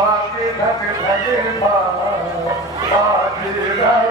आगे धक धके आगे धक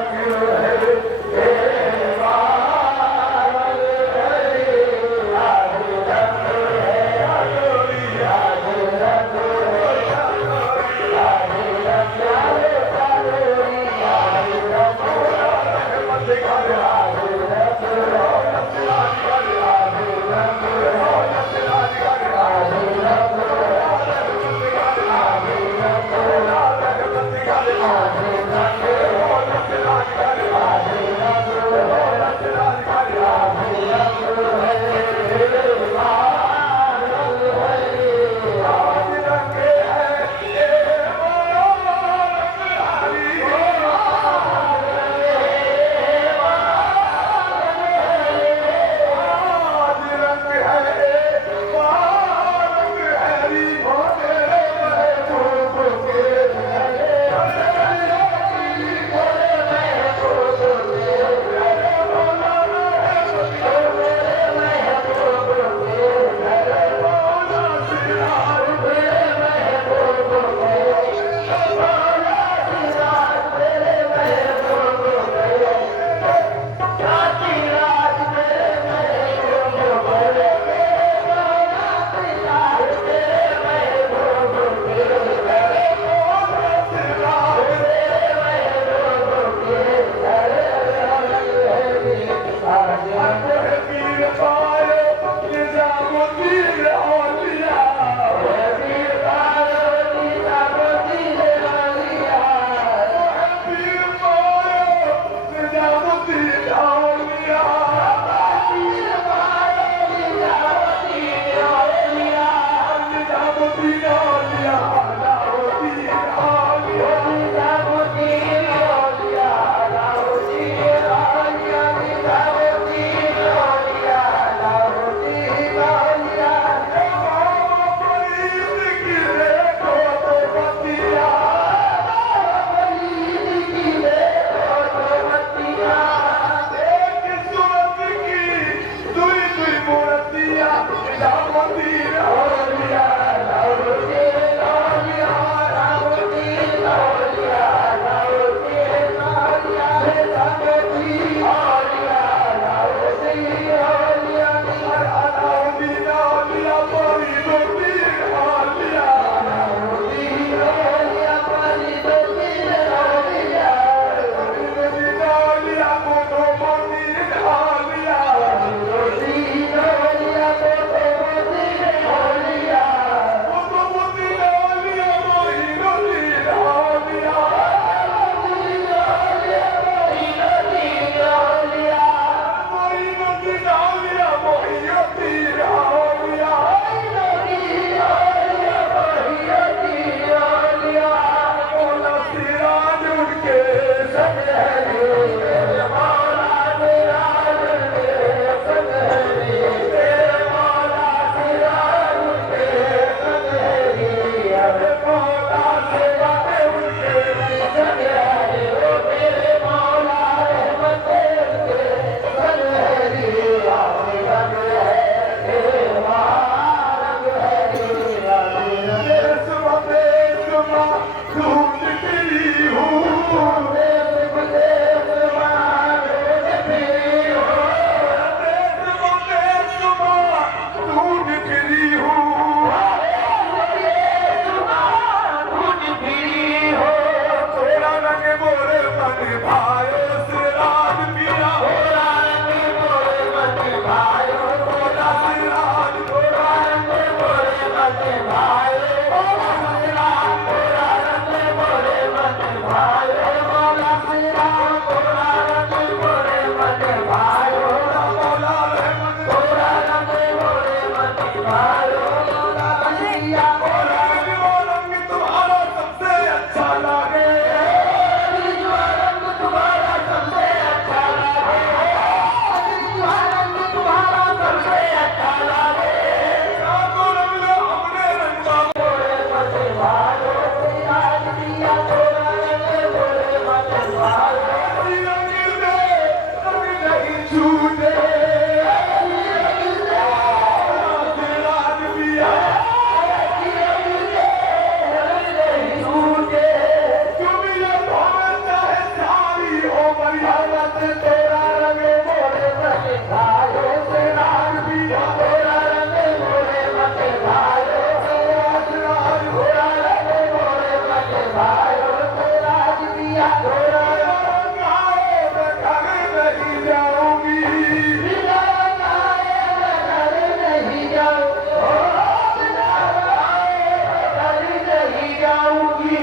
जाऊंगी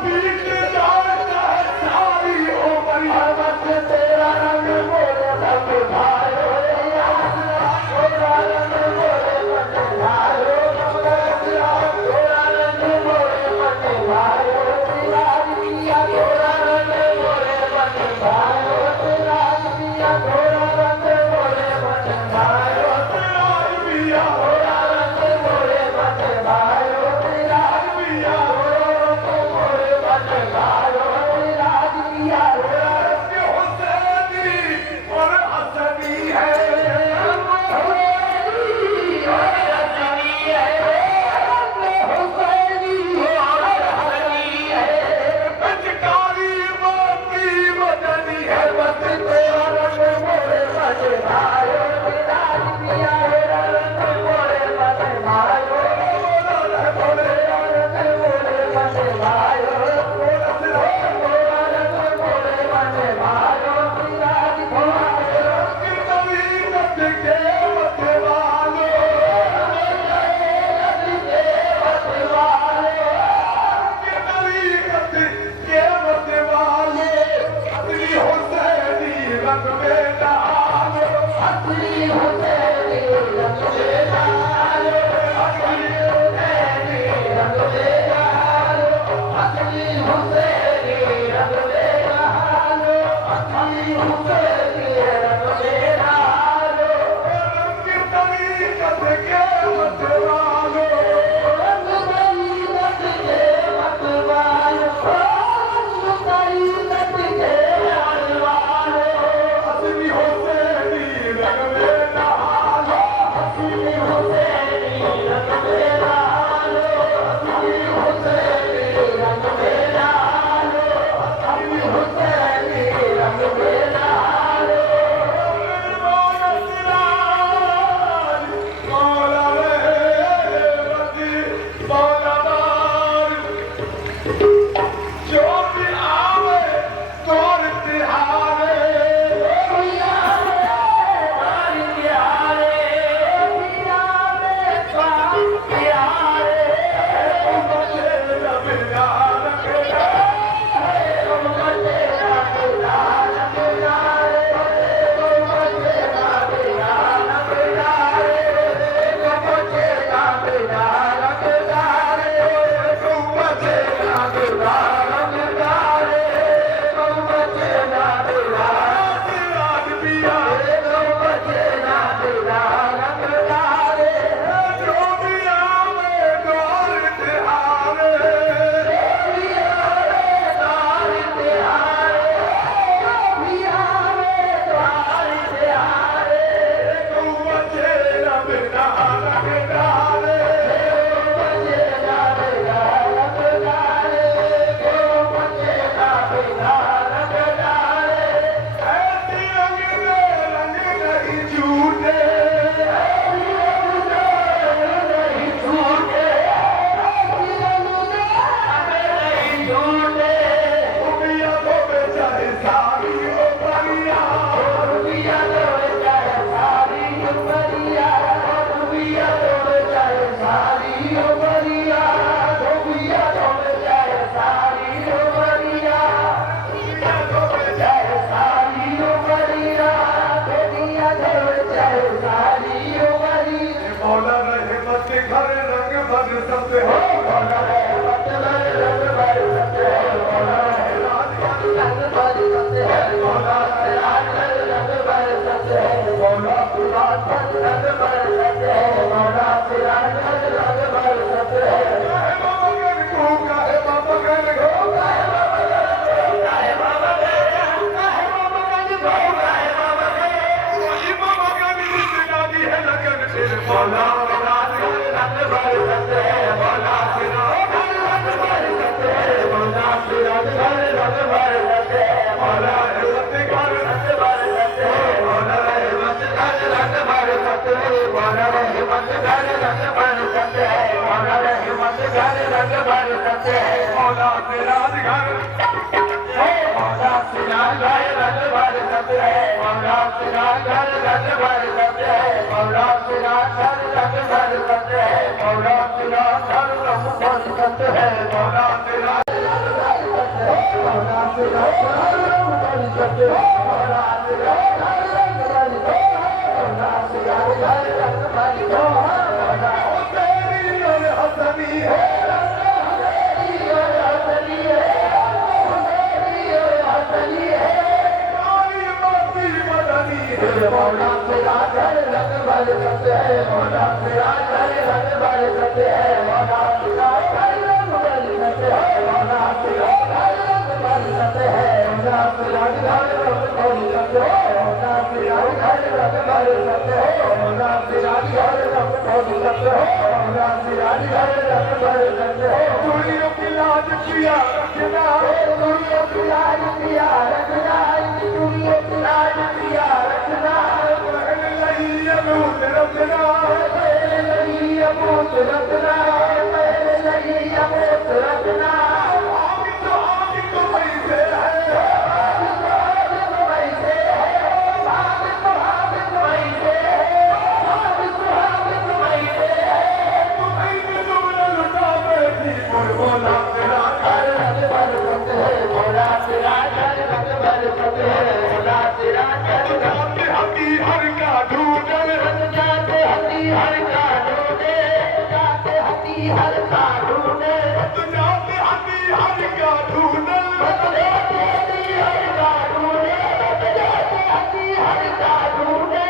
बीत जाए सारी उम्र बस तेरा रंग मोरे रंग भायो तेरा रंग मोरे मन भायो तेरा रंग मोरे मन भायो तेरा दिया तेरा रंग मोरे मन भायो तेरा दिया तेरा रंग मोरे मन भायो तेरा दिया तेरा रंग मोरे मन भायो तेरा दिया मोरे मन भायो तेरा दिया हुसैनी और हसनी है मौला मौला तेरा घर रंग बरसत है मौला तेरा घर रंग बरसत है मौला तेरा घर रंग बरसत है मौला तेरा मौला तेरा घर रंग बरसत है मौला तेरा घर रंग बरसत है मौला तेरा घर रंग बरसत है मौला तेरी और हसनी है तेरी और हसनी है तेरी और हसनी है मौला तेरा घर रंग बरसत है मौला तेरा घर रंग बरसत है मौला तेरा घर रंग बरसत है मौला तेरा घर रंग बरसत है मौला तेरा घर रंग बरसत है मौला तेरा घर रंग बरसत है मौला तेरा घर रंग बरसत है मौला तेरा घर रंग बरसत है दुनिया की लाज पिया रखना दुनिया की लाज पिया रखना दुनिया की लाज पिया रखना अमूत रखना मेरे लिए अमूत रखना मेरे लिए अमूत रखना आगे तो वैसे है आगे तो वैसे है आगे तो वैसे है आगे तो वैसे है तुम्हें जुमला लुटा बैठी मौला तेरा घर रंग बरसत है मौला तेरा घर रंग बरसत है मौला तेरा घर रंग हर का ढूंढे जाते हती हर का ढूंढे जाते हती हर का ढूंढे जाते हती हर का ढूंढे जाते हती हर का ढूंढे जाते हती हर का ढूंढे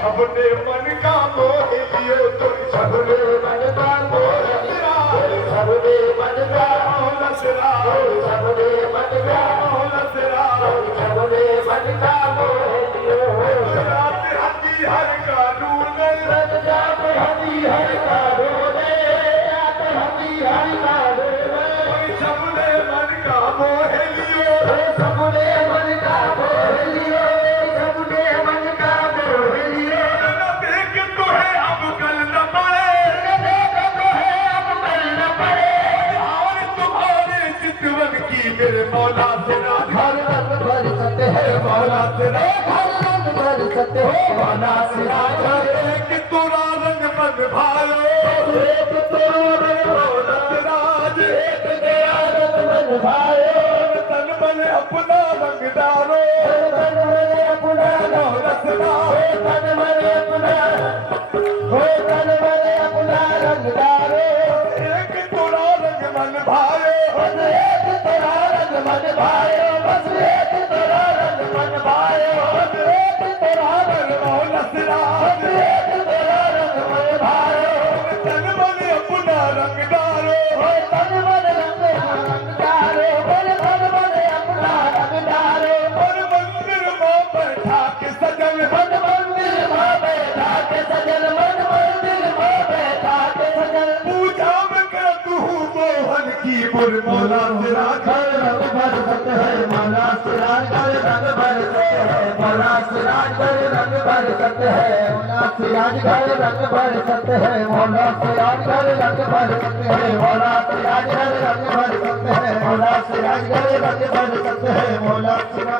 सबने मन का मोह लियो तो सबने मन का मोह लिया सबने मन का मोह नसरा सबने मन का मोह नसरा सबने मन का मोह लियो हर का ढूंढे जाते हती हर का ढूंढे जाते हती हर का ढूंढे सबने मन का मोह लियो सबने मन का मोह लियो सबने मन का मोह लियो देख तो है अब कल न पड़े देख तो है अब कल न पड़े और तुम्हारे चितवन की मेरे मौला तेरा घर रंग बरसत है मौला तेरा घर रंग बरसत है मौला तेरा घर एक तोरा रंग मन भायो एक तोरा रंग दौलत राज एक तेरा रंग मन भायो तन बन अपना रंग डालो तन बन अपना दौलत राज तन बन अपना हो तन बन अपना रंग डालो एक तोरा रंग मन भायो बस एक तोरा रंग मन भायो बस एक तोरा रंग मन भायो बस एक तोरा रंग दौलत राज एक तोरा रंग मन भायो तन बन अपना रंग डालो तन बन रंग डालो तन बन अपना रंग डालो मन मंदिर में बैठा के सजन मन मंदिर में बैठा के सजन मन मंदिर में बैठा के सजन पूजा में कर तू मोहन की बुर मौला तेरा घर रंग बरसत है मौला तेरा घर रंग बरसत है मौला तेरा घर रंग बरसत है मौला तेरा घर रंग बरसत है मौला तेरा घर रंग बरसत है मौला तेरा घर रंग बरसत है मौला तेरा घर रंग बरसत है मौला तेरा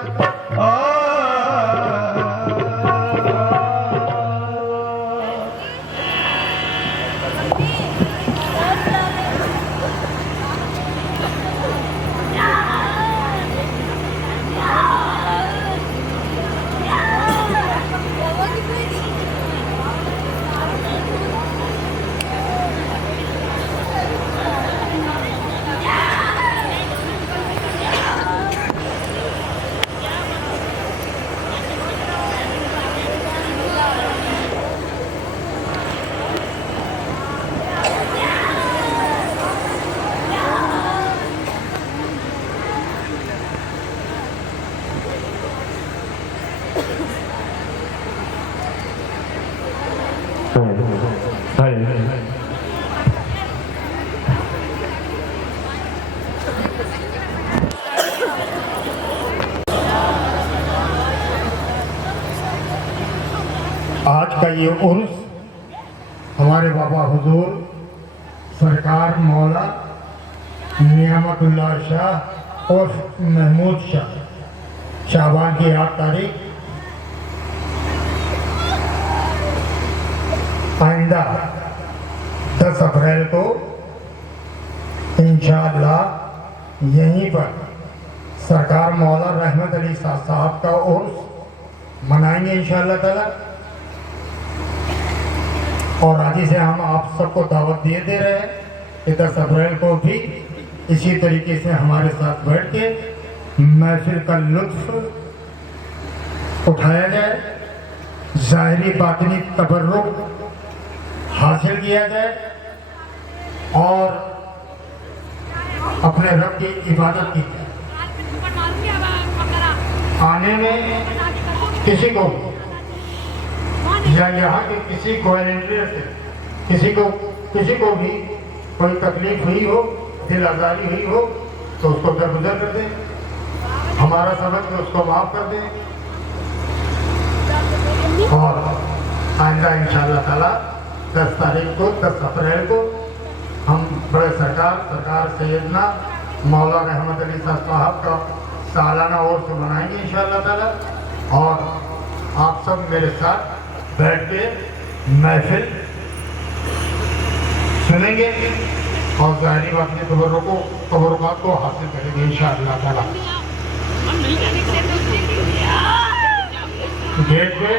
आज का ये उर्स हमारे बाबा हुजूर सरकार मौला नियामतुल्लाह शाह और महमूद शाह शाबान की 8 तारीख आइंदा 10 अप्रैल को इंशाअल्लाह यहीं पर सरकार मौला रहमत अली साहब का उर्स मनाएंगे इंशाअल्लाह ताला। और आज ही से हम आप सबको दावत दे रहे हैं कि 10 अप्रैल को भी इसी तरीके से हमारे साथ बैठ के महफिल का लुत्फ उठाया जाए, ज़ाहिरी बातिनी तबर्रुक हासिल किया जाए और अपने रब की इबादत की जाए। आने में किसी को या यहाँ के किसी वॉलंटियर से किसी को भी कोई तकलीफ हुई हो, दिल आज़ारी हुई हो तो उसको दरगुजर कर दें, हमारा समझ के उसको माफ़ कर दें। और आइंदा इंशाअल्लाह ताला 10 तारीख को 10 अप्रैल को हम बड़े सरकार सैयदना मौला रहमत अली साहब का सालाना उर्स मनाएंगे इंशाअल्लाह ताला। और आप सब मेरे साथ बैठ के महफिल सुनेंगे और ज़ाहिरी बात में तबर्रुकात को हासिल करेंगे इंशाअल्लाह ताला। गेट पे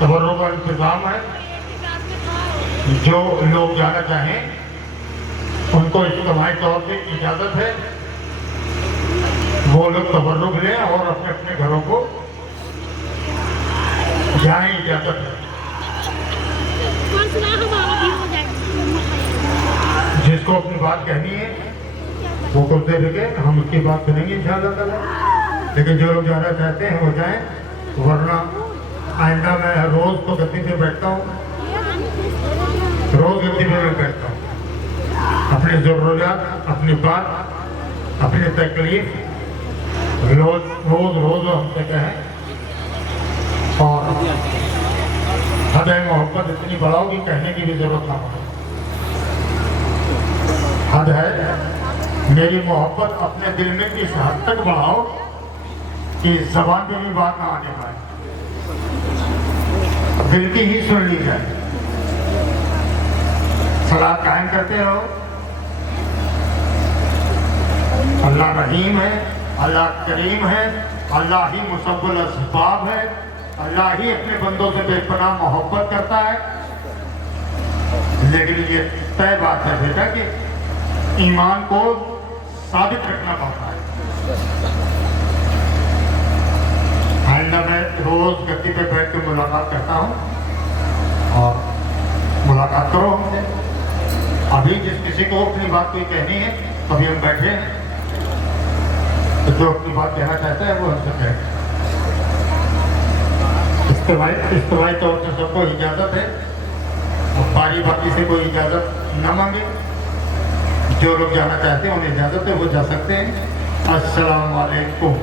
तबर्रुक का इंतज़ाम है, जो लोग जाना चाहें उनको इज्तिमाई तौर पे इजाज़त है, वो लोग तबर्रुक लें और अपने अपने घरों को जाएं, इजाज़त है। जिसको अपनी बात कहनी है वो कुछ देर के हम उसकी बात सुनेंगे इंशाअल्लाह ताला। लेकिन जो लोग जाना चाहते हैं वो जाएं, वरना आइंदा मैं रोज़ तो गद्दी पे बैठता हूँ, रोज़ गद्दी पे मैं बैठता हूँ, अपनी ज़रूरियात, अपनी बात, अपनी तकलीफ रोज़ हमसे कहें। और हद मोहब्बत इतनी बढ़ाओ कि कहने की भी ज़रूरत ना पड़े। हद है मेरी मोहब्बत अपने दिल में इस हद तक बढ़ाओ कि ज़बान पे भी बात ना आने पाए, दिल की ही सुन ली जाए। सलाह कायम करते रहो। अल्लाह रहीम है, अल्लाह करीम है, अल्लाह ही मुसब्बिल असबाब है, अल्लाह ही अपने बंदों से बेपनाह मोहब्बत करता है। लेकिन ये तय बात है बेटा कि ईमान को साबित रखना पड़ता है। आइंदा मैं रोज गद्दी पे बैठ के मुलाकात करता हूँ और मुलाकात करो हमसे। अभी जिस किसी को अपनी बात कोई कहनी है, अभी हम बैठे हैं, तो जो अपनी बात कहना चाहता है वो हमसे कहे। इस्तेमाई तौर से सबको इजाज़त है और बारी बाकी से कोई इजाज़त न मांगे। जो लोग जाना चाहते हैं उन्हें इजाज़त है, वो जा सकते हैं। अस्सलाम वालेकुम।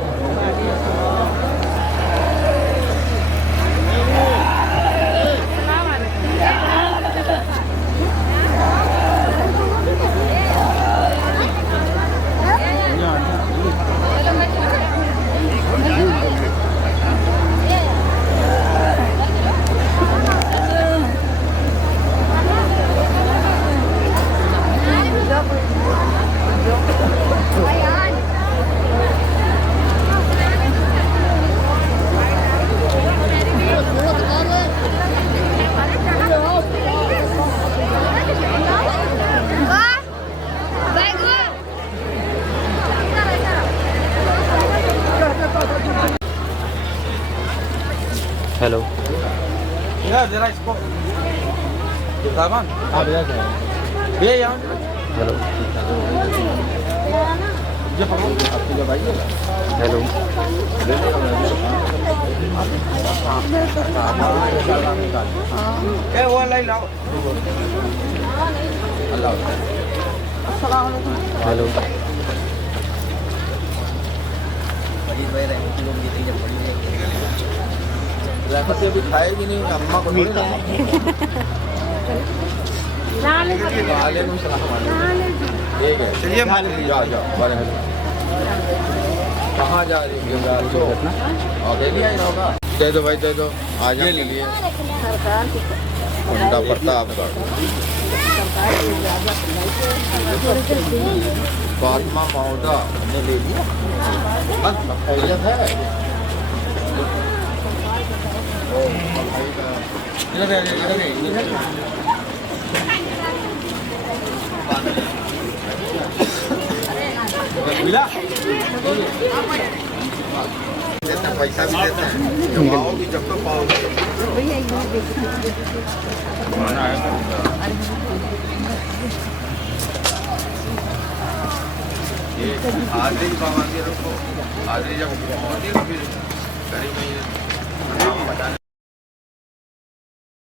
हेलो यार जरा इसको सामान हाँ भैया क्या भैया यहाँ हेलो जो हम आपकी जो भाई हेलो ए वो लाई लाओ अल्लाह अस्सलाम वालेकुम हेलो से अभी खाएगी नहीं, अम्मा को नहीं ठीक है चलिए जाओ जाओ कहाँ जा रही है दे दिया होगा, दे दो भाई दे दो आ जाए लिए मुंडा प्रतापगढ़। फातिमा मौदा ने ले लिया। बस खैरियत है। मिला देते हैं, पैसा भी देते हैं। जब आओगी जब तो पाओगे हाजिरी बाबा के रखो। हाजिरी जब पहुंचेगी फिर